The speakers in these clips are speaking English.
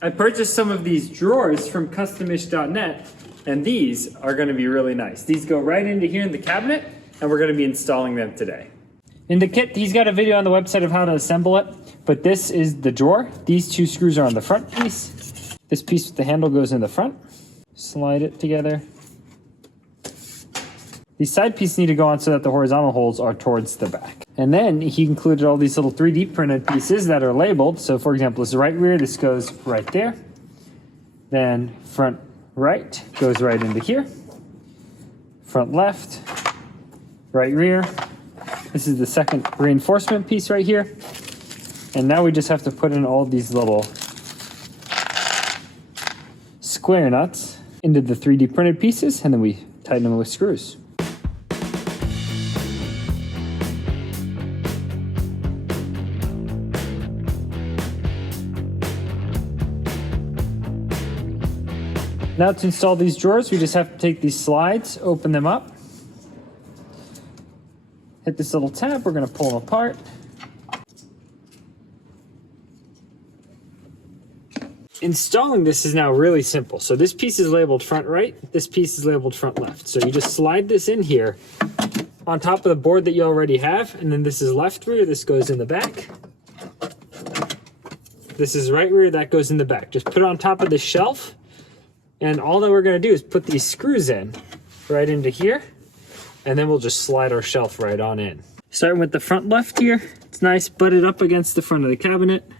I purchased some of these drawers from customish.net, and these are going to be really nice. These go right into here in the cabinet, and we're going to be installing them today. In the kit, he's got a video on the website of how to assemble it, but this is the drawer. These two screws are on the front piece. This piece with the handle goes in the front. Slide it together. These side pieces need to go on so that the horizontal holes are towards the back. And then he included all these little 3D printed pieces that are labeled. So for example, this is right rear, this goes right there. Then front right goes right into here. Front left, right rear. This is the second reinforcement piece right here. And now we just have to put in all these little square nuts into the 3D printed pieces, and then we tighten them with screws. Now to install these drawers, we just have to take these slides, open them up, hit this little tab, we're going to pull them apart. Installing this is now really simple. So this piece is labeled front right, this piece is labeled front left. So you just slide this in here on top of the board that you already have, and then this is left rear, this goes in the back. This is right rear, that goes in the back. Just put it on top of this shelf. And all that we're going to do is put these screws in right into here, and then we'll just slide our shelf right on in. Starting with the front left here, it's nice butted up against the front of the cabinet.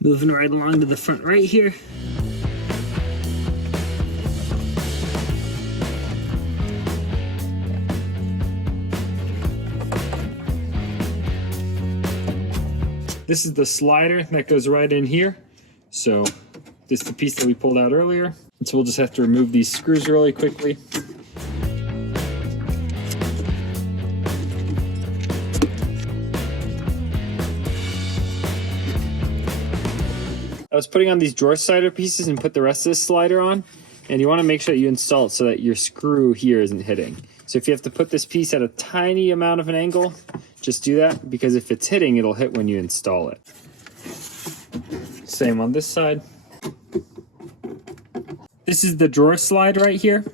Moving right along to the front right here. This is the slider that goes right in here. So this is the piece that we pulled out earlier. And so we'll just have to remove these screws really quickly. I was putting on these drawer slider pieces and put the rest of this slider on. And you want to make sure that you install it so that your screw here isn't hitting. So if you have to put this piece at a tiny amount of an angle, just do that, because if it's hitting, it'll hit when you install it. Same on this side. This is the drawer slide right here.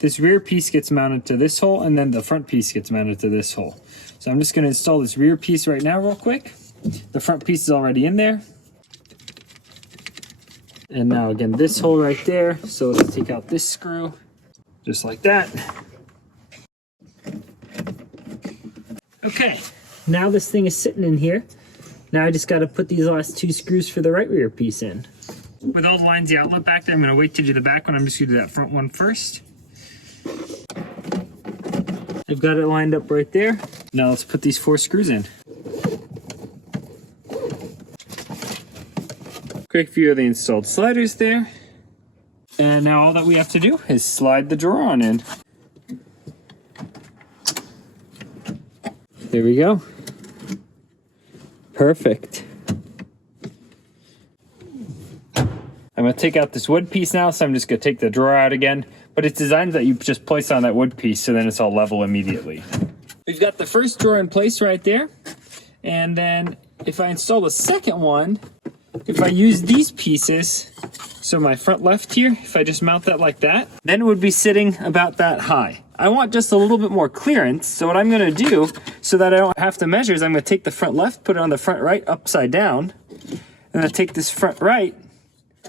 This rear piece gets mounted to this hole, and then the front piece gets mounted to this hole. So I'm just going to install this rear piece right now real quick. The front piece is already in there. And now again, this hole right there. So let's take out this screw, just like that. Okay, now this thing is sitting in here. Now I just got to put these last two screws for the right rear piece in. With all the lines the outlet back there, I'm going to wait to do the back one. I'm just going to do that front one first. I've got it lined up right there. Now let's put these 4 screws in. Quick view of the installed sliders there. And now all that we have to do is slide the drawer on in. There we go. Perfect. I'm going to take out this wood piece now, so I'm just going to take the drawer out again. But it's designed that you just place on that wood piece, so then it's all level immediately. We've got the first drawer in place right there. And then if I install the second one, if I use these pieces, so my front left here, if I just mount that like that, then it would be sitting about that high. I want just a little bit more clearance, so what I'm going to do, so that I don't have to measure, is I'm going to take the front left, put it on the front right upside down, and then take this front right,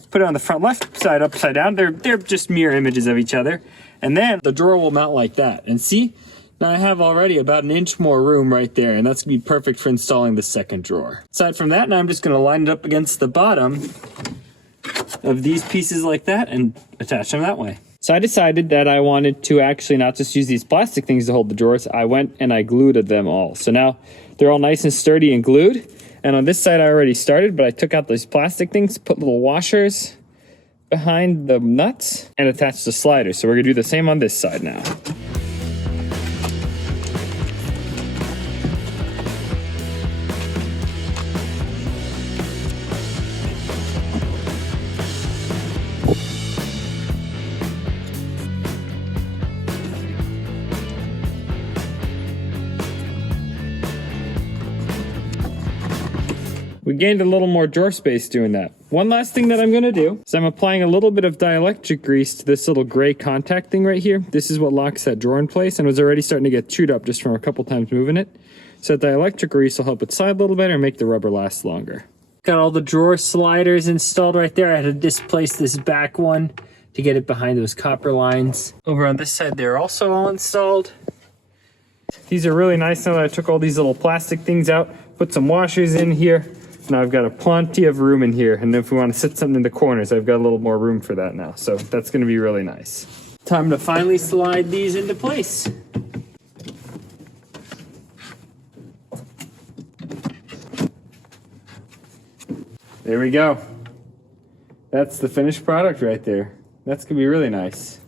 put it on the front left side upside down. They're just mirror images of each other, and then the drawer will mount like that. And see, now I have already about 1 inch more room right there, and that's going to be perfect for installing the second drawer. Aside from that, now I'm just going to line it up against the bottom of these pieces like that and attach them that way. So I decided that I wanted to actually not just use these plastic things to hold the drawers. I went and I glued them all. So now they're all nice and sturdy and glued. And on this side I already started, but I took out these plastic things, put little washers behind the nuts, and attached the sliders. So we're gonna do the same on this side now. We gained a little more drawer space doing that. One last thing that I'm going to do is I'm applying a little bit of dielectric grease to this little gray contact thing right here. This is what locks that drawer in place, and it was already starting to get chewed up just from a couple times moving it. So dielectric grease will help it slide a little better and make the rubber last longer. Got all the drawer sliders installed right there. I had to displace this back one to get it behind those copper lines. Over on this side, they're also all installed. These are really nice now that I took all these little plastic things out, put some washers in here. Now I've got a plenty of room in here, and if we want to sit something in the corners, I've got a little more room for that now. So that's going to be really nice. Time to finally slide these into place. There we go. That's the finished product right there. That's going to be really nice.